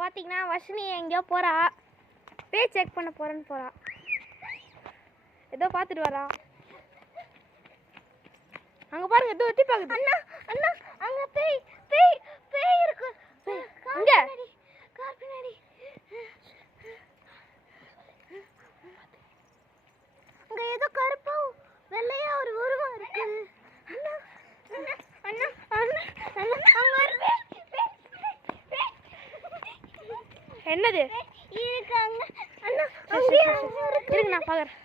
பார்த்தீங்கன்னா வர்ஷினி எங்கேயோ போகிறா, பேய் செக் பண்ண போகிறேன்னு போகிறா. ஏதோ பார்த்துட்டு வரா. அங்கே பாருங்க, ஏதோ எட்டி பார்க்குது. அண்ணா அண்ணா அங்கே பேய் பேய் பேய் இருக்கு. இங்கே கார் பின்னாடி அங்கே ஏதோ கருப்பா வெள்ளையா ஒரு உருவம் இருக்கு. அண்ணா அண்ணா அண்ணா அண்ணா அங்கே ஒரு பேய் என்னது இருக்காங்க. அண்ணா இருக்கு, நான் பார்க்குறேன்.